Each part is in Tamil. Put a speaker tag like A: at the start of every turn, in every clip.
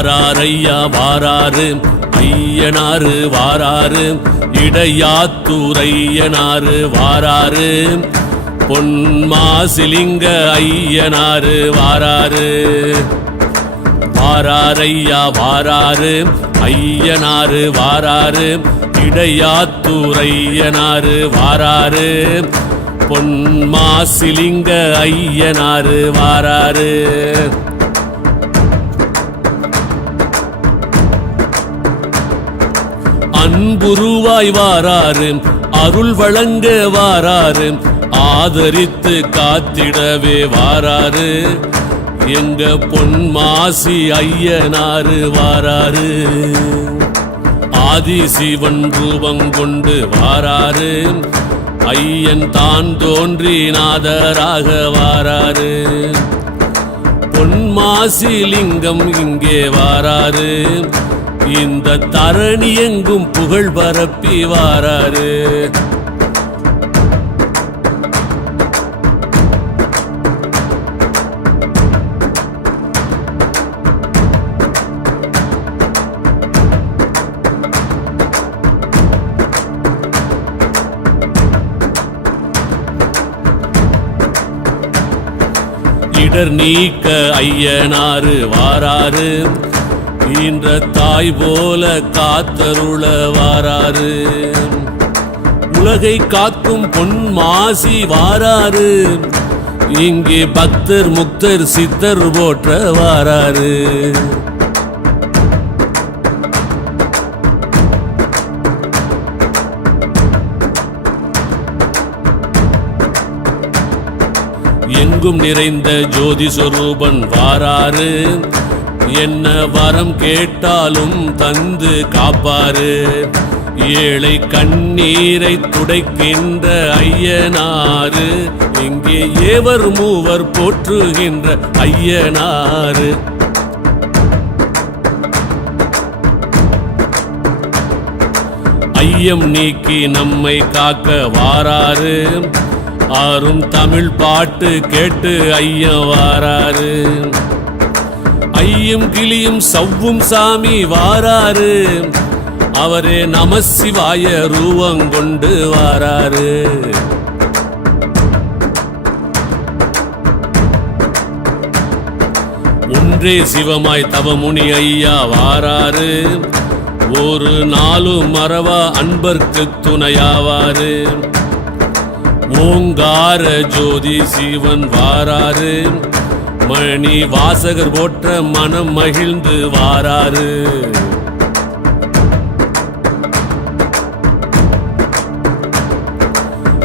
A: வாராரையா வாராரு ஐயனாரு வாராறு. இடையாத்தூர் வாராறு. வாராரு பொன்மாசிலிங்க ஐயனாரு வாராறு. வாராரையா வாராறு. ஐயனாரு வாராறு. இடையாத்தூரையனாறு வாராறு. பொன்மாசிலிங்க ஐயனாரு வாராறு. அன்புருவாய் வாராறு அருள் வழங்க வாராறு ஆதரித்து காத்திடவே வாராரு எங்க பொன்மாசி ஐயனாரு வாராரு ஆதிசிவன் ரூபம் கொண்டு வாராரு ஐயன் தான் தோன்றி நாதராக வாராரு மாசிலிங்கம் லிங்கம் இங்கே வாராரு. இந்த தரணி எங்கும் புகழ் பரப்பி வாராரு. இடர் நீக்க ஐயனாறு வாராரு ஈன்ற தாய் போல காத்தருள வாராரு உலகை காக்கும் பொன் மாசி வாராரு இங்கே பக்தர் முக்தர் சித்தர் போற்ற வாராரு எங்கும் நிறைந்த ஜோதி சொரூபன் வாராரு. என்ன வரம் கேட்டாலும் தந்து காப்பாரு. ஏழை கண்ணீரை துடைக்கின்ற ஐயனாறு இங்கே ஏவர் மூவர் போற்றுகின்ற ஐயனாறு ஐயம் நீக்கி நம்மை காக்க வாராரு. ஆறும் தமிழ் பாட்டு கேட்டு ஐயம் வாராரு. ஐயும் கிளியும் சவ்வும் சாமி வாராரு. அவரே நமசிவாய ரூபங்கொண்டு வாராரு. ஒன்றே சிவமாய் தவமுனி ஐயா வாராரு. ஒரு நாலு மறவா அன்பர்க்கு துணையாவாரு. ஓங்கார ஜோதி சிவன் வாராரு. மணி வாசகர் போற்ற மனம் மகிழ்ந்து வாராரு.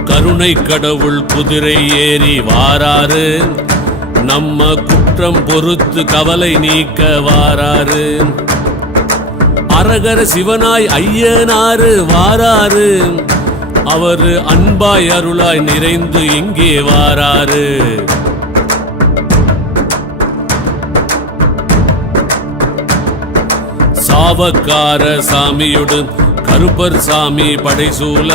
A: கருணை கடவுள் குதிரை ஏறி வாராரு. நம்ம குற்றம் பொறுத்து கவலை நீக்க வாராரு. அரகர சிவனாய் ஐயனாரு வாராரு. அவரு அன்பாய் அருளாய் நிறைந்து இங்கே வாராரு. சாவக்கார சாமியுடன் கருப்பர் சாமி படைசூல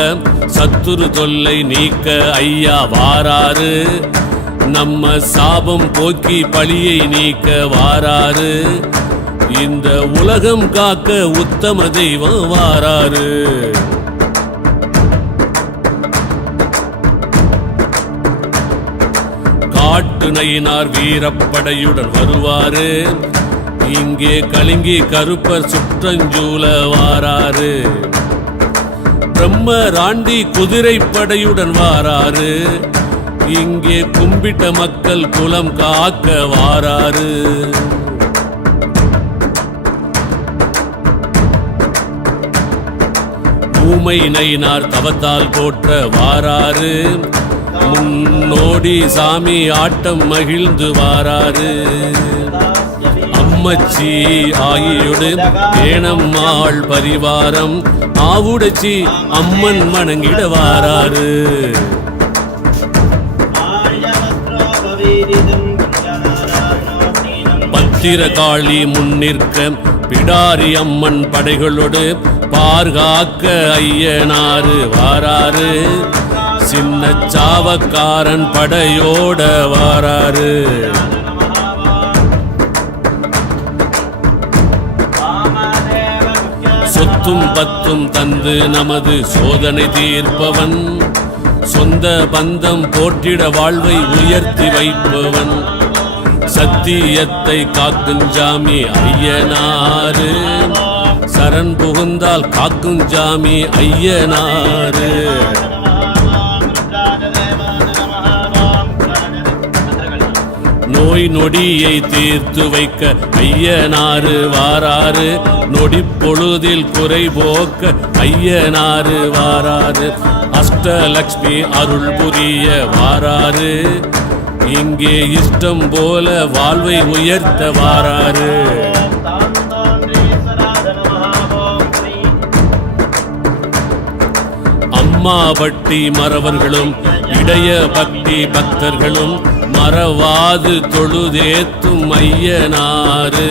A: சத்துரு தொல்லை நீக்க ஐயா வாராரு. நம்ம சாபம் போக்கி பழியை நீக்க வாராரு. இந்த உலகம் காக்க உத்தம தெய்வம் வாராரு. காட்டு வீரப்படையுடன் வருவாரு. இங்கே கலிங்கி கருப்பர் சுற்றஞ்சூல வாராரு. பிரம்ம ராண்டி குதிரைப்படையுடன் வாராரு. இங்கே கும்பிட்ட மக்கள் குலம் காக்க வாராரு. ஊமை நயினார் தவத்தால் போற்ற வாராரு. முன்னோடி சாமி ஆட்டம் மகிழ்ந்து வாராரு அம்மச்சி ஆகியோடு ஏனம்மாள் பரிவாரம். ஆவுடச்சி அம்மன் மணங்கிட வாராரு பத்திரகாளி முன்னிற்க பிடாரி அம்மன் படைகளோடு பார்காக்க ஐயனாறு வாராரு சாவக்காரன் படையோட வாராரு. சொத்தும் பத்தும் தந்து நமது சோதனை தீர்ப்பவன். சொந்த பந்தம் போற்றிட வாழ்வை உயர்த்தி வைப்பவன். சத்தியத்தை காக்கும் ஜாமி ஐயனாரு. சரண் புகுந்தால் காக்கும் ஜாமி ஐயனாறு நோய் நொடியை தீர்த்து வைக்க ஐயனாறு வாராறு. நொடி பொழுதில் குறை போக்க ஐயனாறு வாராறு. அஷ்டலக்ஷ்மி அருள் புரிய வாராறு. இங்கே இஷ்டம் போல வாழ்வை உயர்த்த வாராறு. அம்மா பட்டி மறவர்களும் இடைய பக்தி பக்தர்களும் மறவாது தொழுதேத்தும் ஐயனாறு.